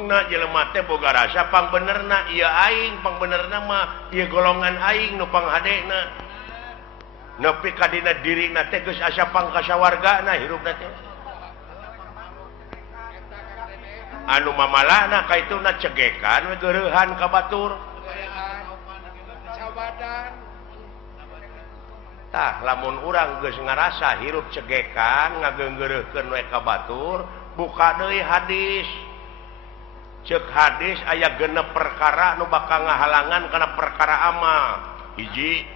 jelema teh boga rasa pang benerna ieu aing pang benerna mah ieu golongan aing nu panghadena nepi ka dina dirina teh geus asa pang kasawargana hirupna teh anu mamalahna kaituna cegekan we geureuhan ka batur tah lamun urang geus ngarasa hirup cegekan ngageunggeureukkeun we ka batur buka deui hadis cek hadis aya genep perkara nu bakal ngahalangan kana perkara amal hiji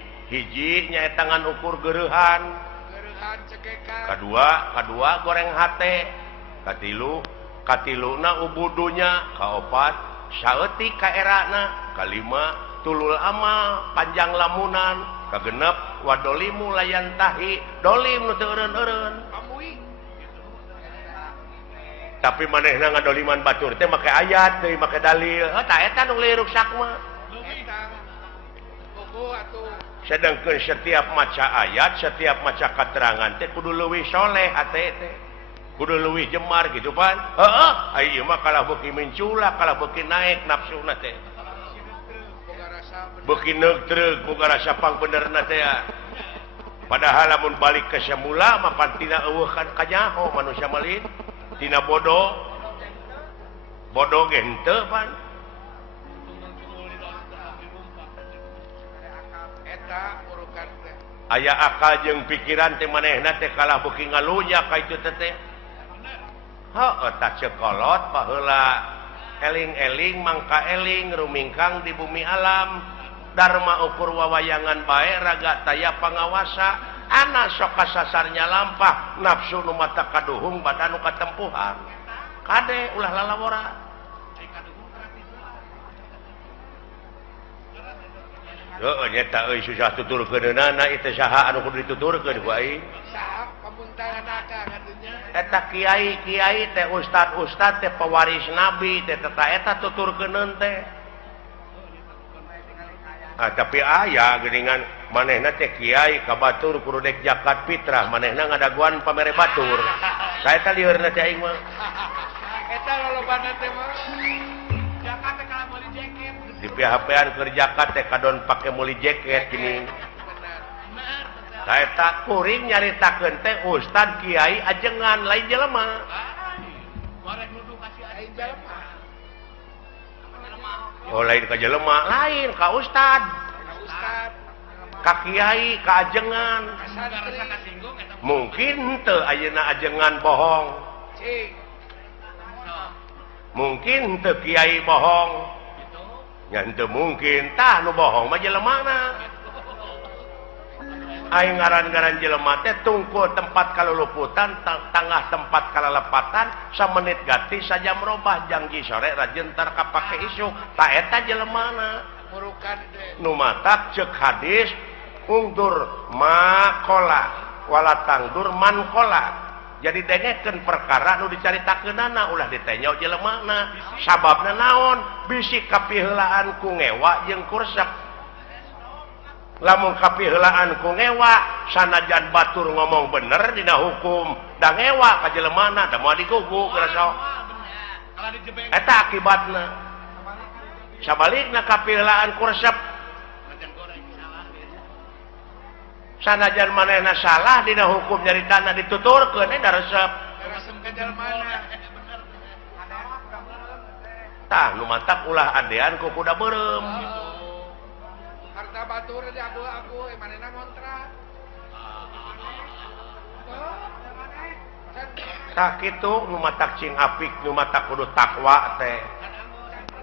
nyaeta ngan ukur geureuhan kadua goreng hate katiluna ubudunya kaopat saeutik ka erana kalima tulul amal panjang lamunan kagenep wadolimu layan tahi dolim nu teu eureun-eureun tapi manehna ngadoliman batur teh make ayat deui make dalil tah eta nu leureuk sakma sedangkeun setiap maca ayat setiap maca katerangan teh kudu leuwih soleh hate teh kudu leuwih jemar gitu pan heeh ieu mah kalah beuki menculak kalah beuki naik nafsuna teh beuki neutreug boga rasa pang benerna teh padahal lamun balik ke semula mah pantina eueuhan kanyaho manusia malin tina bodoh ge henteu pan aya akal jeung pikiran teh manehna teh kalah beuki ngalunya ka itu teh heuh tah cekolot paheula eling-eling mangka eling rumingkang di bumi alam dharma ukur wawayangan bae raga taya pangawasa anak sok kasasarnya lampah nafsu nu mata kaduhung badan nu katempuhan kade ulah lalawora heuh nyata euy susah tuturkeunana itu saha anu kudu dituturkeun ku aing saha pamuntalan akang atunya eta kiai teh ustad teh pewaris nabi teh eta tuturkeuneun teh tapi aya geuningan manehna teh kiai ka batur kudu dek zakat fitrah manehna ngadaguan pamere batur saeta liurna teh aing mah eta lolobana teh mah zakat teh kala meuli jaket di PHP-an keur zakat teh kadon pake meuli jaket gini saeta kuring nyaritakeun teh ustad kiai ajengan lain jelema wareg nuduh kasih aing jelema oh lain ka jelema lain ka ustad ka kiai ka ajengan mungkin teu ayeuna ajengan bohong mungkin teu kiai bohong nya henteu mungkin tah nu bohong mah jelemana aing ngaran-ngaran jelema teh tungkul tempat kaluluputan tangah tempat kalalepatan samenit gati saja merubah janji sore rajentar kapake isuk tah eta jelemana nu matak cek hadis ungdur makola wala tangdur mankola jadi dengekeun perkara nu dicaritakeunana ulah ditenya jelemana sababna naon bisi kapiheulaan ku ngewa jeung kursep lamun kapiheulaan ku ngewa sanajan batur ngomong bener dina hukum da ngewa ka jelemana da moal digugu gerasa eta akibatna sabalikna kapiheulaan kursep sanajan manehna salah dina hukum nyaritana dituturkeun da resep ka jelemana tah nu mantap ulah adean ku kuda beureum harta batur di aku manehna ngontrak tah kitu nu matak cing apik nu matak kudu takwa teh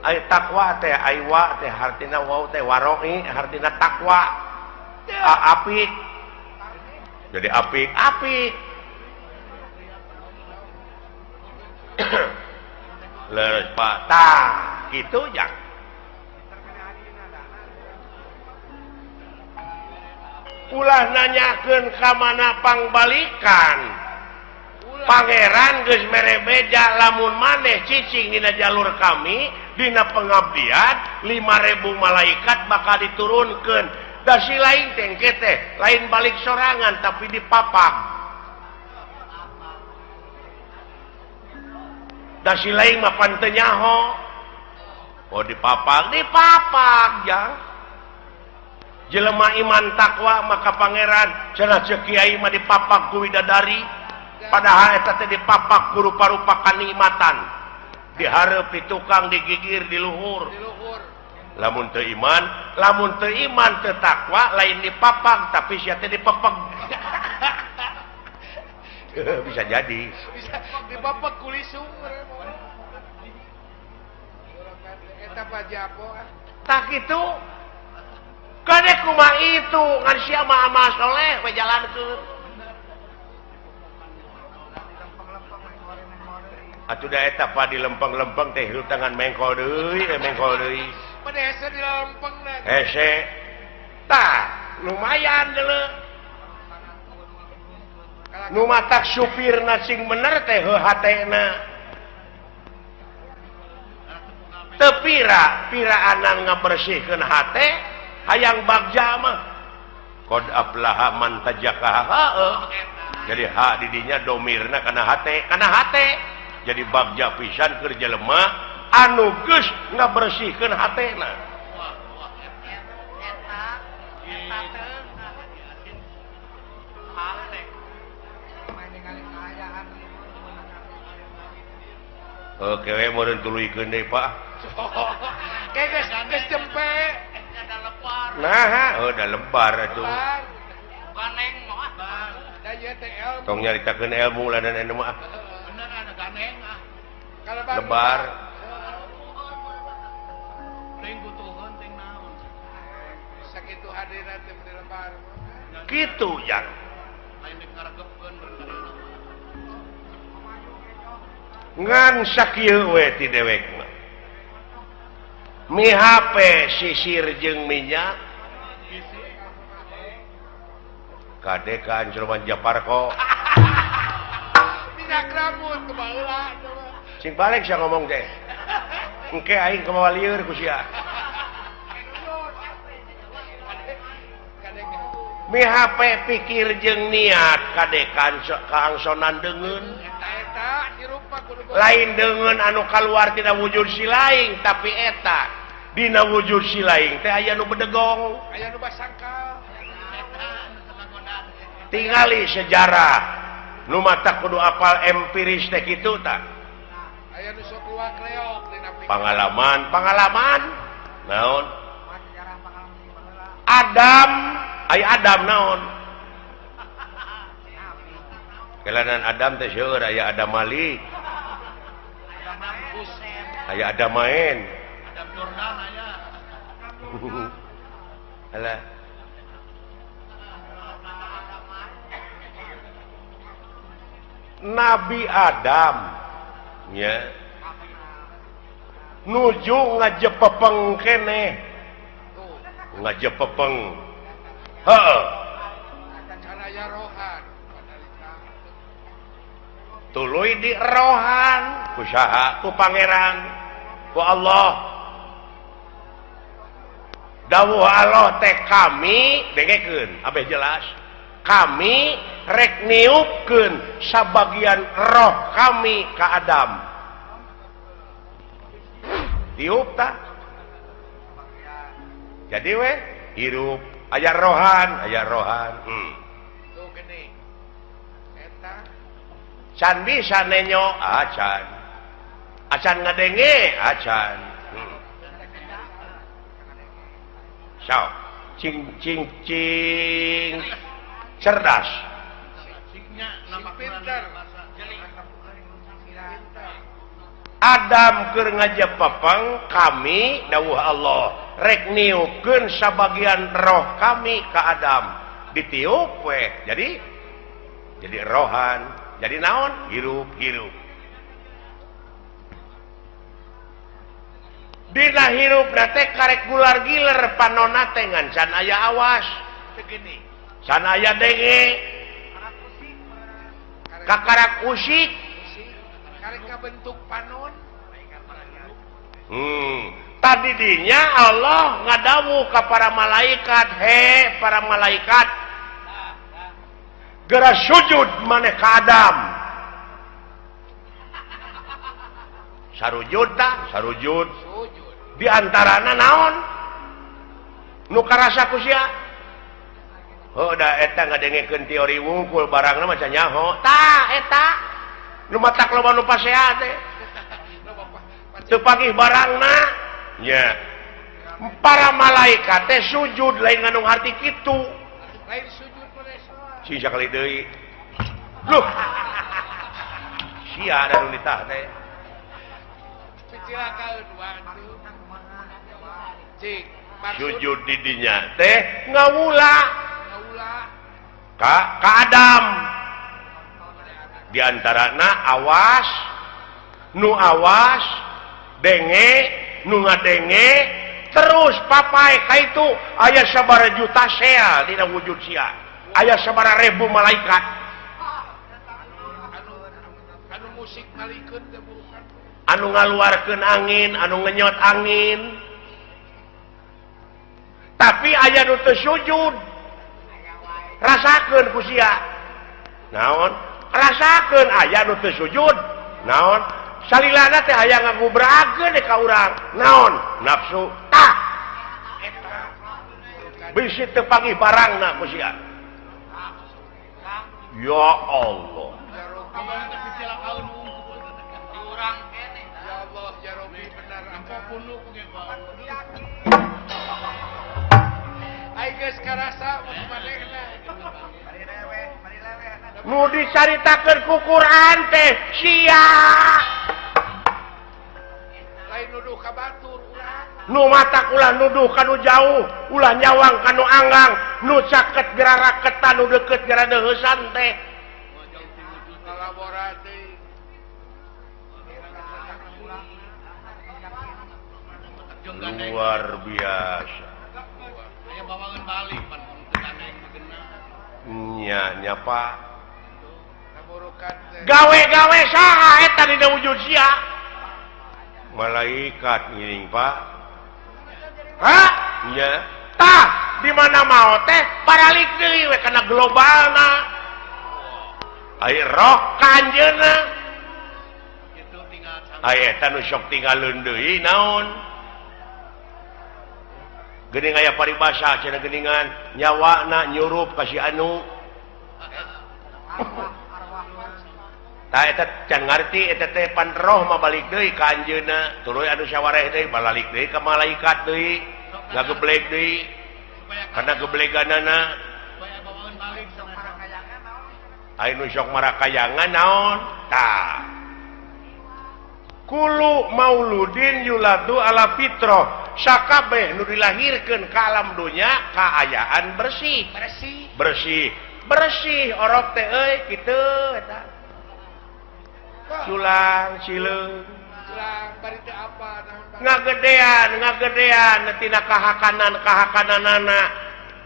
ai takwa teh aiwa teh hartina wau teh waroi hartina takwa apik jadi apik leres pak tah kitu jang ulah nanyakeun ka mana pangbalikan pangeran geus mere beja lamun maneh cicing dina jalur kami dina pengabdian 5.000 malaikat bakal diturunkeun da si lain tengke teh lain balik sorangan tapi dipapang da si lain mah pan teu nyaho. Oh dipapak jang. Jelema iman takwa maka pangeran cenah ceuk kiai mah dipapak ku widadari padahal eta teh dipapak ku rupa-rupa kanikmatan dihareup di tukang digigir di luhur lamun teu iman teu takwa lain dipapak tapi sia teh dipepeg bisa jadi bisa dipapak ku lisung eta pajapo tak itu kadek kumaha itu ngan sia mah amal soleh we jalankeun atuh da eta pa di lempeng-lempeng teh hirup tangan mengkol deui pada hese di lempeng na hese tah lumayan deuleu nu matak supirna sing bener teh heuh hatena teu piraan ngabersihkeun hate hayang bagja mah qad aflaha man tajakaha jadi hak didinya domirna kana hate jadi bagja pisan keur jelema anu geus ngabersihkeun hatena oke we meureun tuluykeun deui Pak geus cempe nah udah lebar atuh ganeng mah da ieu teh ilmu tong nyaritakeun ilmu ladan anu mah bener ada ganeng lebar teuing butuheun teuing naon sakitu hadirna teh lebar kitu jang lain dikaregepkeun ngan sakieu we ti dewek mah mi HP sisir jeung minyak kade ka Anjroman Japarko minyak rambut ke baheula sing balik sia ngomong teh engke aing kumaha lieur ku sia mi HP pikir jeung niat kade kaangsonan deungeun eta dirupa kudu lain deungeun anu kaluar tina wujud si laing tapi eta dina wujud si laing teh aya nu bedegong aya nu basangkal tingali sejarah nu mata kudu apal empiris teh kitu tah aya nu sok luak reok dina pengalaman naon Adam naon kelanan Adam teh seueur aya Adam Malik aya Adam main Adam Jordan aya alah Nabi Adam nya nuju ngajepepeng keneh ngajepepeng heueuh kana aya rohan tuluy di rohan ku saha ku pangeran ku Allah dawuh Allah teh kami dengekeun abeh jelas kami rek niupkeun sabagian roh kami ka Adam tiup tah jadi we hirup aya rohan tuh gini eta can bisa nenyo acan ngadenge acan so cing cerdas siknya nama pinter Adam keur ngajepepeng kami dawuh Allah rek niupkeun sabagian roh kami ka Adam ditiup we jadi rohan jadi naon hirup dina hirupna teh karek gular giler panonna teh ngan can aya awas teu gini can aya denge kakarak usik karek bentuk panon tadi dinya Allah ngadawu ka para malaikat para malaikat geura sujud maneh ka Adam sarujud sujud di antarana naon nu karasa ku sia da eta ngadengekeun teori wungkul barangna maca nyaho eta nu matak loba nu pasea teh teu pagih barangna nya para malaikat teh sujud lain ngandung arti kitu lain sujud si sakali deui loh sia ada nu ditah teh picilakaeun waduh cik sujud di dinya teh ngawula ulah ka Adam di antarana awas denge nu ngadenge terus papai ka itu aya sabaraha juta sel dina wujud sia aya sabaraha ribu malaikat anu musik ngalikeun teh bukan anu ngaluarkeun angin anu ngenyot angin tapi aya nu teu sujud rasakeun ku sia naon rasakeun aya nu teu sujud naon salilana teh aya ngagubrakeun ka urang naon nafsu tah eta bisi teu pagih barangna ku sia ya Allah ya Allah ya Rabbi benar apa punu ai geus karasa manehna nu dicaritakeun ku Quran teh sia lain nuduh ka batur ulah nu matak ulah nuduh kanu jauh ulah nyawang kanu anggang nu caket geura raketan nu deukeut geura deuheusan teh kolaborasi luar biasa aya bawangeun balik pan teu gandeng nya Pak namurukan teh gawe-gawe saha eta dina wujud sia malaikat ngiring Pak hah nya tah di mana mau teh baralik deui we kana globalna ai roh kanjeuna kitu tinggal ai eta nu sok tinggalkeun deui naon geuning aya paribasa cenah geuningan nyawana nyurup ka si anu tah eta can ngarti eta teh pan roh mah balik deui ka anjeunna tuluy anu sawareh deui balik deui ka malaikat deui ngageblek deui kana gebleganana supaya bawangeun balik aya nu sok marakayangan naon tah kulu mauludin yuladu ala fitrah sakabeh nu dilahirkeun ka alam dunya kaayaan bersih orok teh euy kitu eta culang cileung bari teh apa ngagedean tina kahakananana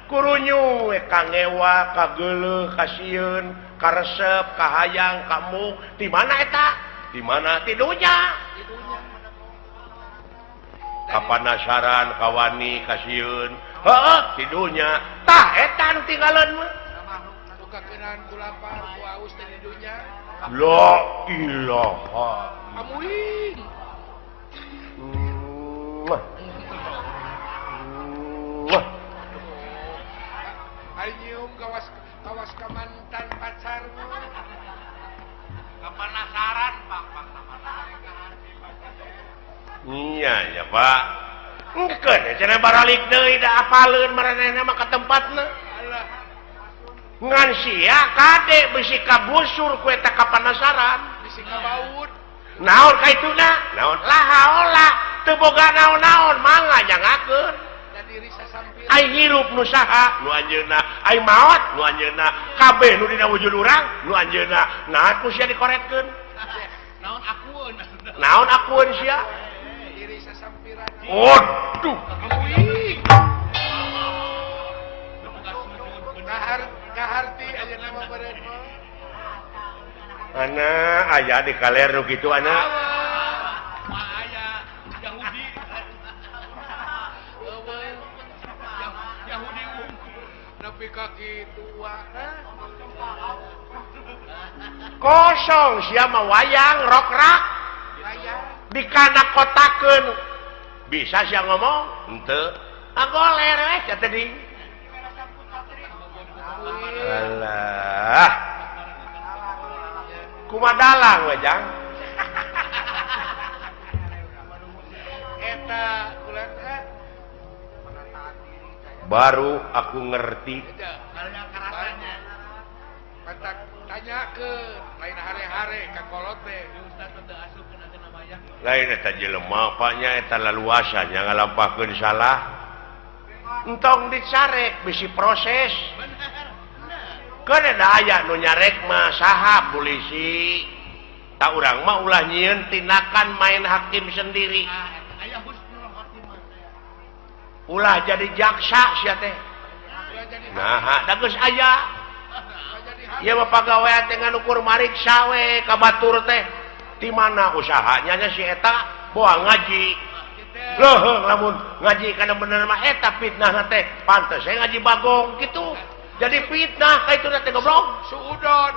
kurunyu we kangewa kageuleuh kasieun karesep kahayang kamu di mana eta di mana ti dunya kapanasaran kawani kasieun heeh ti dunya tah eta nu tinggalan mah nu kakeunaan ku lapar ku aus teh di dunya la ilaha amuing ai nyium kawas ka mantan pacarmu kapanasaran Pak iya ya Pak engkeun cenah baralik deui da apaleun maranehna mah ka tempatna alah ngan sia kade bisi kabusur ku eta kapanasaran bisi kabaud naon kaituna naon lahaola teu boga naon-naon mangga nyangakeun dan diri sasampir ai hirup nu saha nu anjeunna ai maot nu anjeunna kabeh nu dina wujud urang nu anjeunna naon ku sia dikoretkeun naon akueun sia diri sasampiran waduh amuing kaharti aja nama badan mah ana aya di kaler nu kitu ana aya Yahudi Yahudi nepi ka kitu kosong sia mah wayang rokrak aya dikana kotakeun bisa sia ngomong henteu agoler we nya teh ding alah kumadalang we jang eta kulen baru aku ngerti tanya ke lain hare-hare ka kolot teh lain eta jelema apanya eta laluasanya ngalampahkeun salah entong dicarek bisi proses kan ada aya nu nyarek mah saha polisi tak urang mah ulah nyieun tindakan main hakim sendiri ulah jadi jaksa sia teh nah da geus aya ieu mah pagawean teh nganukur mariksa we ka batur teh di mana usahanya nya si eta boa ngaji leuheung lamun ngaji kana bener mah eta fitnah teh pantes saya ngaji bagong gitu jadi fitnah ka itu teh goblok suudon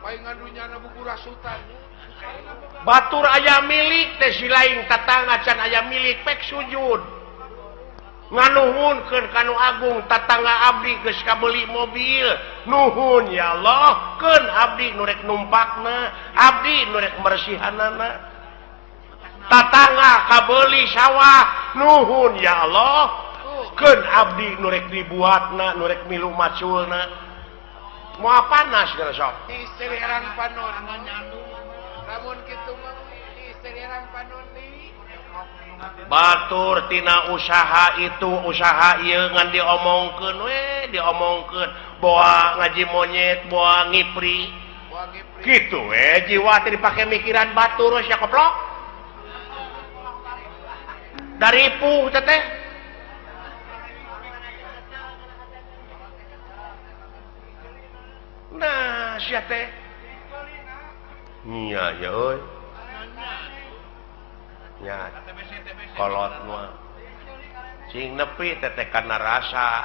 paingan dunyana buku rasutan batur aya milik teh si lain tatangga can aya milik pek sujud nganuhunkeun kanu agung tatangga abdi geus kabeli mobil nuhun ya Allah keun abdi nu rek numpakna abdi nu rek mersihanana tatangga kabeli sawah nuhun ya Allah keun abdi nu rek dibuatna nu rek milu maculna moal panas geus sok istireran panon lamun kitu mah istireran panon ni batur tina usaha itu usaha ieu ngan diomongkeun we diomongkeun boa ngaji monyet boa ngipri kitu we jiwa teh dipake mikiran batur sia koplok dari puh teh nah sia teh nya ya euy nya kolot mah cing nepi teteh kana rasa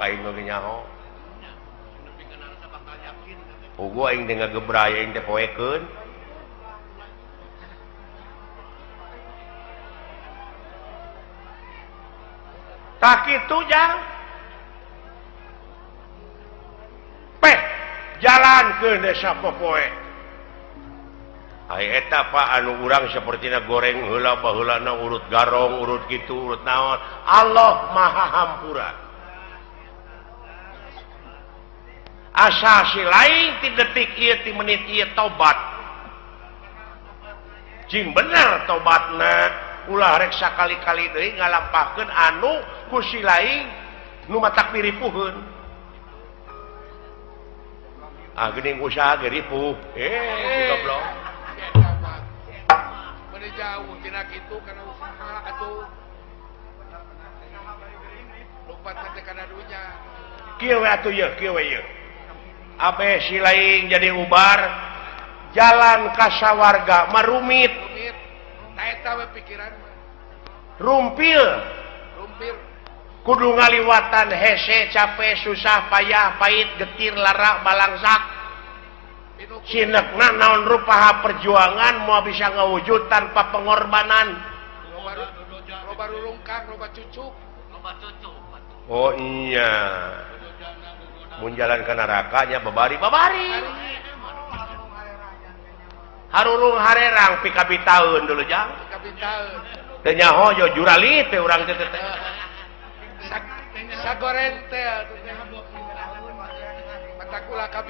kain ge nyaho pugu aing teh ngagebraya aing teh poekeun tak kitu jang peh jalankeun desa popoe ai eta Pak anu urang sapertina goreng heula baheulana urut garong urut kitu urut naon Allah Maha Hampura asa si lain ti detik ieu ti menit ieu tobat cing bener tobatna ulah rek sakali-kali deui ngalampahkeun anu ku si lain nu matak piripuheun geuning usaha ge ripuh goblok jauh tina kitu kana usaha atuh lompat teh kana dunya kieu we atuh ieu kieu we ieu abe si laing jadi ubar jalan ka sawarga marumit ta eta we pikiran rumpil kudu ngaliwatan hese capek susah payah pait getir lara balangsak sinekna naon rupaha perjuangan mau bisa ngawujud tanpa pengorbanan loba rulungkang loba cucuk oh iya mun jalan ke neraka nya babari harurung harerang pikabi taun dulu jang teh nyaho yo jurali teh urang teh sagoreng teh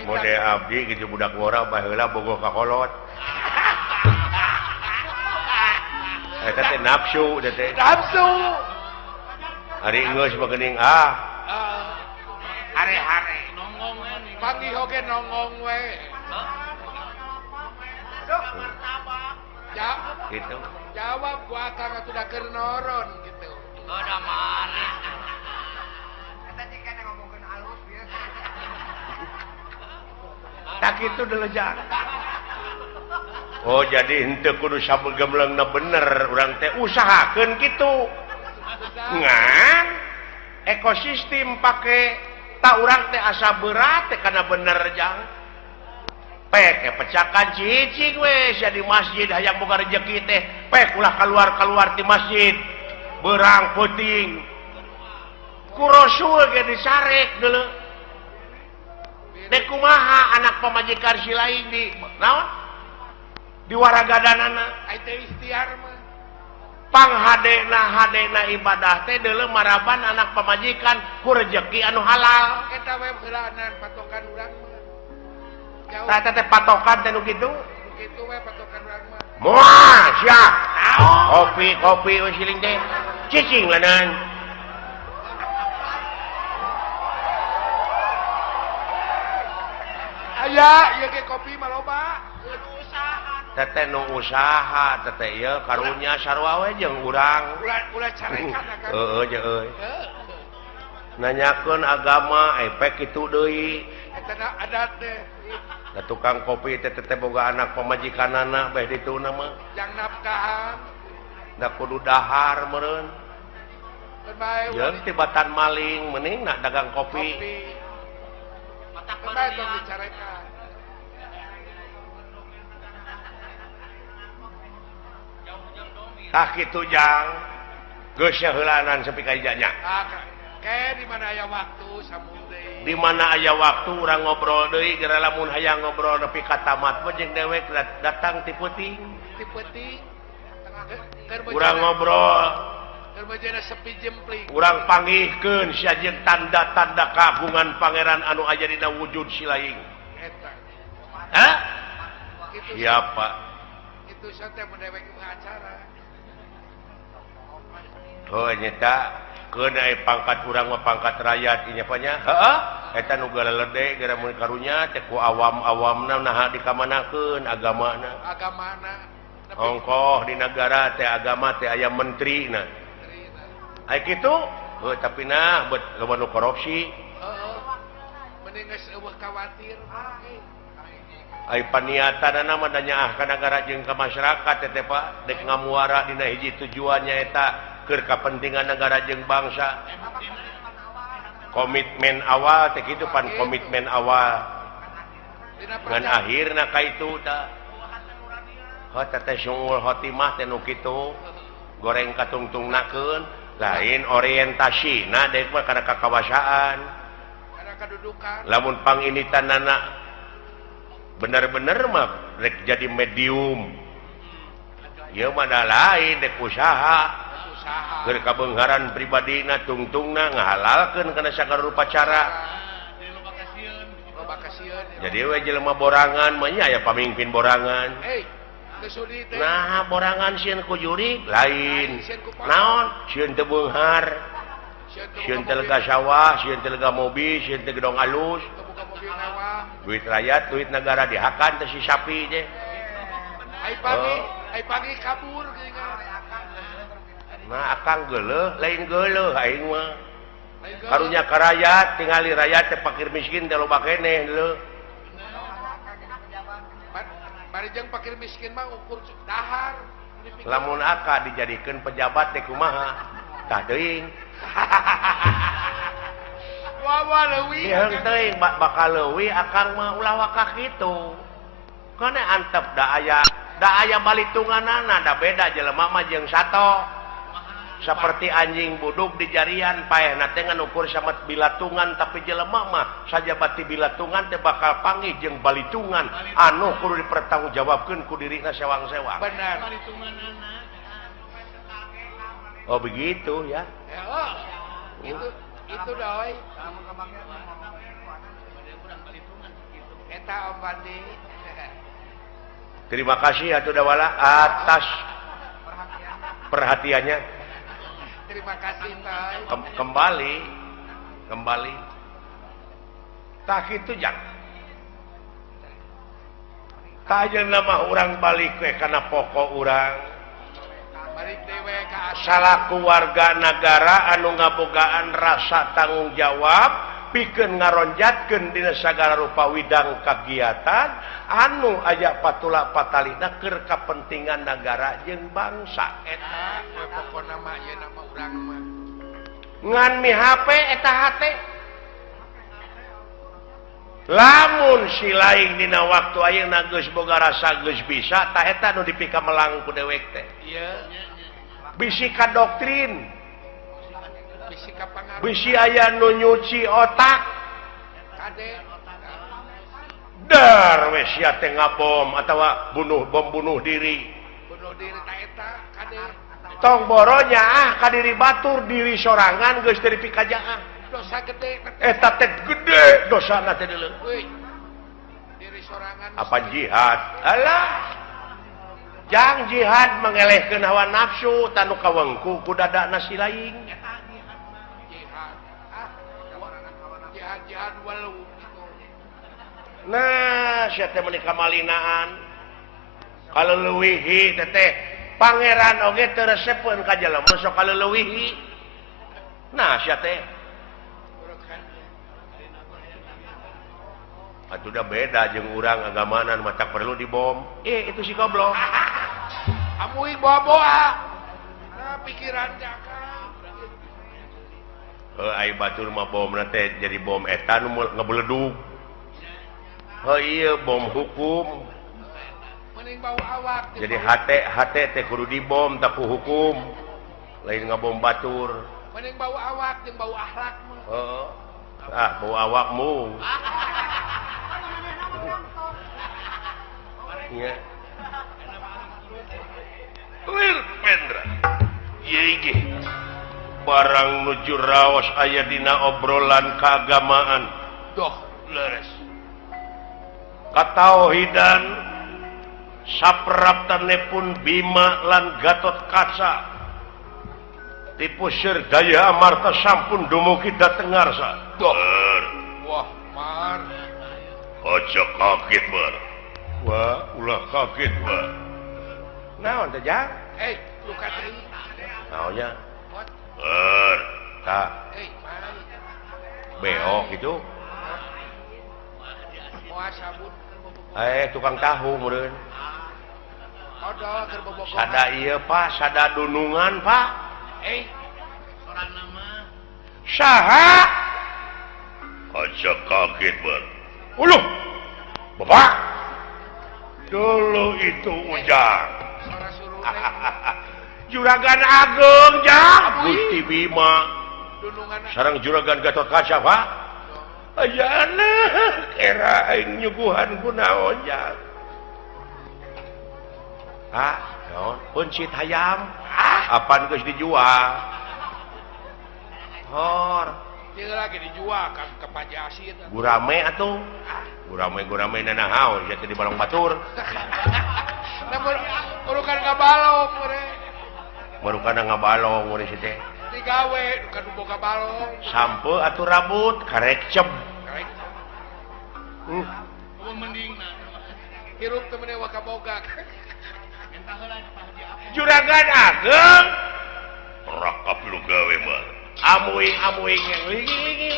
mode abdi gitu budak ngora baheula bogoh ka kolot eta teh nafsu teh ari geus bageuning hare-hare panggih oge nongong we gitu jawab ku akang atuh da keur noron gitu udah marah eta jika ngomongkeun alus bieu tak itu dulu jang oh jadi henteu kudu sabegemleungna bener urang teh usahakeun kitu ngan ekosistem pakai tak urang teh asa berat teh karena bener jang pek pecakan cicing we sia di masjid hayang boga rezeki teh pek ulah keluar di masjid berang puting ku rasul ge disarek deuleu dek kumaha anak pamajikan si lain di naon di waragadanana ai teh ikhtiar mah hadena ibadah teh deuleu maraban anak pamajikan ku rezeki anu halal eta we heulanan patokan urang mah jauh tah teh patokan teh nu kitu kitu we patokan urang mah moal sia kopi we siling teh cicing lanan aya ieu ge kopi mah loba teteh nu usaha teteh ieu karunya sarua we jeung urang ulah carekan akan heueuh je euy nanyakeun agama pek kitu deui eta adat teh da tukang kopi teh teteh boga anak pamajikanana beh dituna mah jang nafkahan da kudu dahar meureun berbae jeung tibatan maling mending nak dagang kopi matak berbae tong dicarekan tah kitu jang geus heulanan sepi ka ijanya kayak di mana aya waktu sambung deui di mana aya waktu urang ngobrol deui geura lamun hayang ngobrol nepi ka tamat mah jeung dewek datang ti peuting urang ngobrol keur bejana sepi jempling urang panggihkeun sia jeung tanda-tanda kagungan pangeran anu aya dina wujud si laing eta hah itu siapa itu santai mendewek acara oh nyata keun aya pangkat urang mah pangkat rakyat ieu nya heeh eta nu galedeg gara mun karunya teh ku awam-awamna naha dikamanakeun agamana ongkoh di negara teh agama teh aya menterina ai kitu tapi nah bet loba nu korupsi mending geus eueuh khawatir ai paniatanna mah nyaah ka nagara jeung ka masyarakat teh Pak dek ngamuara dina hiji tujuannya eta keur kapentingan negara jeung bangsa komitmen awal teh kitu pan komitmen awal ngan akhirna ka itu tah teh sungul khotimah teh nu kitu goreng katungtungnakeun lain orientasina deuk mah kana kakawasaan kana kadudukan lamun panginitanana bener-bener mah rek jadi medium ieu mah da lain dek usaha keur kabeungharan pribadina tungtungna ngahalalkeun kana sagala rupa cara jadi we jelema borangan mah nya aya pamimpin borangan nah borangan sieun ku juri lain naon sieun teu beunghar sieun teu lega sawah sieun teu lega mobil sieun teu gedong alus duit rakyat duit negara dihakan teh si sapi je ai pagi kabur geuningan nah akang geuleuh lain geuleuh aing mah karunya ka rakyat tingali rakyat teh fakir miskin teh loba keneh deuleu bari jeung fakir miskin mah ukur dahar lamun aka dijadikeun pejabat teh kumaha tah teuing wawa leuwih diheung teuing bakal leuwih akang mah ulah waka kitu kana antep da aya balitunganana da beda jelema mah jeung sato seperti anjing buduk di jarian paehna teh ngan ukur samet bilatungan tapi jelema mah sajabati bilatungan teh bakal panggih jeung balitungan anu kudu dipertanggungjawabkeun ku dirina sewang-sewang benar oh begitu ya itu doi eta Om Bandi terima kasih atuh dawala atas perhatiannya terima kasih Toy kembali tah kitu jang tah ayeuna mah urang balik we kana pokok urang balik dewe ka salaku warga negara anu ngabogaan rasa tanggung jawab pikeun ngaronjatkeun dina sagala rupa widang kagiatan anu aya patula patalina keur kapentingan negara jeung bangsa eta pokona mah ieu nama urang mah ngan mi HP eta hate lamun si lain dina waktu ayeuna geus boga rasa geus bisa tah eta nu dipika melang ku dewek teh bisi ka doktrin bisi aya nu nyuci otak dar we sia teh ngabom atawa bom bunuh diri ta eta kade tong boronya ka diri batur diri sorangan geus teu dipikajaan dosa gede eta teh gede dosana teh deuleu diri sorangan apa jihad alah jang jihad mengelehkeun hawa nafsu tanu kawengku ku dadana si laing jihad walau nah sia teh meuni kamalinaan kaleuweuhi teh pangeran oge teu resepkeun ka jelema sok kaleuweuhi nah sia teh atuh udah beda jeung urang agamanan mata perlu dibom itu si goblok amui boa nah pikiran jaka ai batur mah bomna teh jadi bom eta nu ngabeledug iya bom hukum mending bau awak jadi hate teh kudu dibom tak ku hukum lain ngabom batur mending bau awak jeung bau akhlak mah bau awakmu ya lir pendra ieu barang nuju raos aya dina obrolan keagamaan doh leres katauhidan sapraptanepun Bima lan Gatot Kaca tipu Sir Daya Amarta sampun dumugi dhateng ngarsa doh wah mar aja kaget bar wah ulah kaget wah naon teh jang lu kateu naonnya what tak mari beok gitu moal sabun tukang tahu meureun odol keur bobogohan sada ieu Pak sada dunungan Pak soranna mah saha aja kaget bar uluh Bapak dulu itu ujang Juragan Agung jang Gusti Bima dunungan sareng Juragan Gatot Kaca Pak ayana era aing nyuguhan kunaon jang naon pencit hayam apan geus dijual hor dia lagi dijual kan ke Pajasi eta gurame atuh gurame nanahaun jatuh di balong batur namun urukan ngabalong mure barukan ngabalong mure si teh digawe bukan boga balong sampe atuh rambut karek cem mending hirup teu meuneu wakaboga Juragan Agung rakap lu gawe mah amuing yang ligi